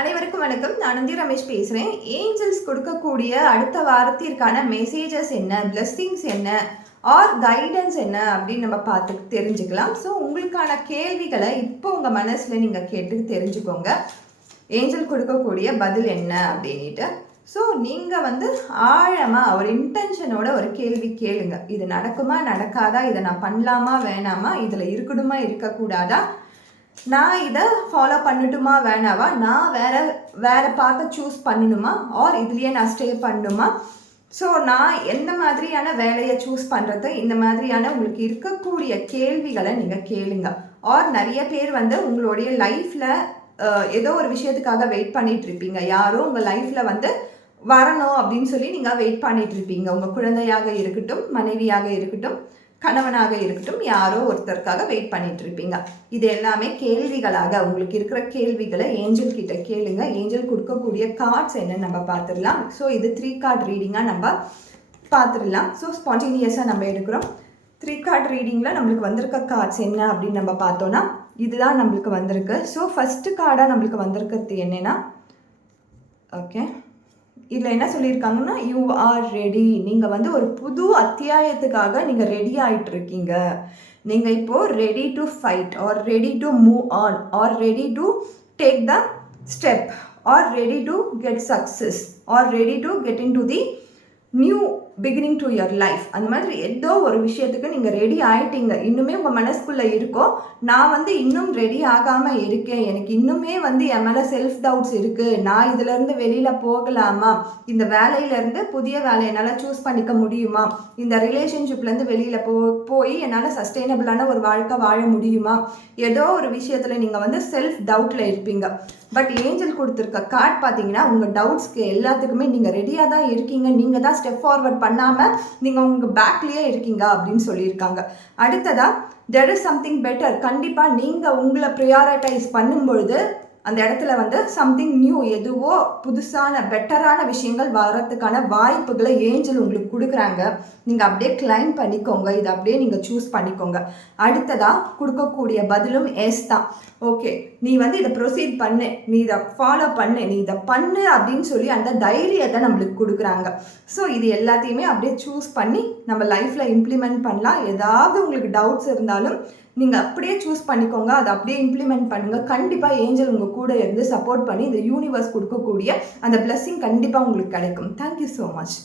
அனைவருக்கும் வணக்கம். நான் நந்தி ரமேஷ் பேசுகிறேன். ஏஞ்சல்ஸ் கொடுக்கக்கூடிய அடுத்த வாரத்திற்கான மெசேஜஸ் என்ன, பிளெஸ்ஸிங்ஸ் என்ன, ஆர் கைடன்ஸ் என்ன அப்படின்னு நம்ம பார்த்து தெரிஞ்சுக்கலாம். ஸோ உங்களுக்கான கேள்விகளை இப்போ உங்கள் மனசில் நீங்கள் கேட்டு தெரிஞ்சுக்கோங்க. ஏஞ்சல் கொடுக்கக்கூடிய பதில் என்ன அப்படின்ட்டு. ஸோ நீங்கள் ஆழமாக ஒரு இன்டென்ஷனோட ஒரு கேள்வி கேளுங்க. இது நடக்குமா நடக்காதா, இதை நான் பண்ணலாமா வேணாமா, இதில் இருக்கணுமா இருக்கக்கூடாதா, நான் இதை ஃபாலோ பண்ணட்டுமா வேணாவா, நான் வேறு பார்த்து சூஸ் பண்ணணுமா, ஆர் இதுலேயே நான் ஸ்டே பண்ணணுமா, ஸோ நான் எந்த மாதிரியான வேலையை சூஸ் பண்ணுறது, இந்த மாதிரியான உங்களுக்கு இருக்கக்கூடிய கேள்விகளை நீங்கள் கேளுங்க. ஆர் நிறைய பேர் உங்களுடைய லைஃப்பில் ஏதோ ஒரு விஷயத்துக்காக வெயிட் பண்ணிகிட்டு இருப்பீங்க. யாரோ உங்கள் லைஃப்பில் வரணும் அப்படின்னு சொல்லி நீங்கள் வெயிட் பண்ணிகிட்டு இருப்பீங்க. உங்கள் குழந்தையாக இருக்கட்டும், மனைவியாக இருக்கட்டும், கணவனாக இருக்கட்டும், யாரோ ஒருத்தருக்காக வெயிட் பண்ணிட்டு இருப்பீங்க. இது எல்லாமே கேள்விகளாக உங்களுக்கு இருக்கிற கேள்விகளை ஏஞ்சல் கிட்ட கேளுங்க. ஏஞ்சல் கொடுக்கக்கூடிய கார்ட்ஸ் என்னன்னு நம்ம பார்த்துடலாம். ஸோ இது 3 கார்ட் ரீடிங்காக நம்ம பார்த்துடலாம். ஸோ ஸ்பான்டேனியஸாக நம்ம எடுக்கிறோம். 3 கார்ட் ரீடிங்கில் நம்மளுக்கு வந்திருக்க கார்ட்ஸ் என்ன அப்படின்னு நம்ம பார்த்தோன்னா இதுதான் நம்மளுக்கு வந்திருக்கு. ஸோ ஃபஸ்ட்டு கார்டாக நம்மளுக்கு வந்திருக்கிறது என்னென்னா, ஓகே, இதில் என்ன சொல்லியிருக்காங்கன்னா, யூ ஆர் ரெடி. நீங்கள் ஒரு புது அத்தியாயத்துக்காக நீங்கள் ரெடி ஆகிட்டு இருக்கீங்க. நீங்கள் இப்போது ready to fight, are ready to move on, are ready to take the step, are ready to get success, are ready to get in to the new beginning to your life. அந்த மாதிரி ஏதோ ஒரு விஷயத்துக்கு நீங்கள் ready ஆகிட்டீங்க. இன்னுமே உங்கள் மனசுக்குள்ளே இருக்கோ, நான் இன்னும் ரெடி ஆகாமல் இருக்கேன், எனக்கு இன்னுமே என் மேலே செல்ஃப் டவுட்ஸ் இருக்குது, நான் இதிலேருந்து வெளியில் போகலாமா, இந்த வேலையிலேருந்து புதிய வேலை என்னால் சூஸ் பண்ணிக்க முடியுமா, இந்த ரிலேஷன்ஷிப்லேருந்து வெளியில் போய் என்னால் சஸ்டெயினபிளான ஒரு வாழ்க்கை வாழ முடியுமா, ஏதோ ஒரு விஷயத்தில் நீங்கள் செல்ஃப் டவுட்டில் இருப்பீங்க. பட் ஏஞ்சல் கொடுத்துருக்க கார்டு பார்த்தீங்கன்னா, உங்கள் டவுட்ஸ்க்கு எல்லாத்துக்குமே நீங்கள் ரெடியாக தான் இருக்கீங்க. நீங்கள் தான் ஸ்டெப் ஃபார்வர்ட் பண்ணாமல் நீங்கள் உங்கள் பேக்லேயே இருக்கீங்க அப்படின்னு சொல்லியிருக்காங்க. அடுத்ததாக there is something better. கண்டிப்பாக நீங்கள் உங்களை ப்ரியாரிட்டைஸ் பண்ணும்பொழுது அந்த இடத்துல சம்திங் நியூ, எதுவோ புதுசான பெட்டரான விஷயங்கள் வரத்துக்கான வாய்ப்புகளை ஏஞ்சல் உங்களுக்கு கொடுக்குறாங்க. நீங்கள் அப்படியே கிளைம் பண்ணிக்கோங்க, இதை அப்படியே நீங்கள் சூஸ் பண்ணிக்கோங்க. அடுத்ததாக கொடுக்கக்கூடிய பதிலும் எஸ் தான். ஓகே, நீ இதை ப்ரொசீட் பண்ணு, நீ இதை ஃபாலோ பண்ணு, நீ இதை பண்ணு அப்படின்னு சொல்லி அந்த தைரியத்தை நம்மளுக்கு கொடுக்குறாங்க. ஸோ இது எல்லாத்தையுமே அப்படியே சூஸ் பண்ணி நம்ம லைஃப்பில் இம்ப்ளிமெண்ட் பண்ணலாம். ஏதாவது உங்களுக்கு டவுட்ஸ் இருந்தாலும் நீங்கள் அப்படியே சூஸ் பண்ணிக்கோங்க, அதை அப்படியே இம்ப்ளிமெண்ட் பண்ணுங்கள். கண்டிப்பாக ஏஞ்சல் உங்கள் கூட இருந்து சப்போர்ட் பண்ணி இந்த யூனிவர்ஸ் கொடுக்கக்கூடிய அந்த பிளெஸ்ஸிங் கண்டிப்பாக உங்களுக்கு கிடைக்கும். Thank you so much.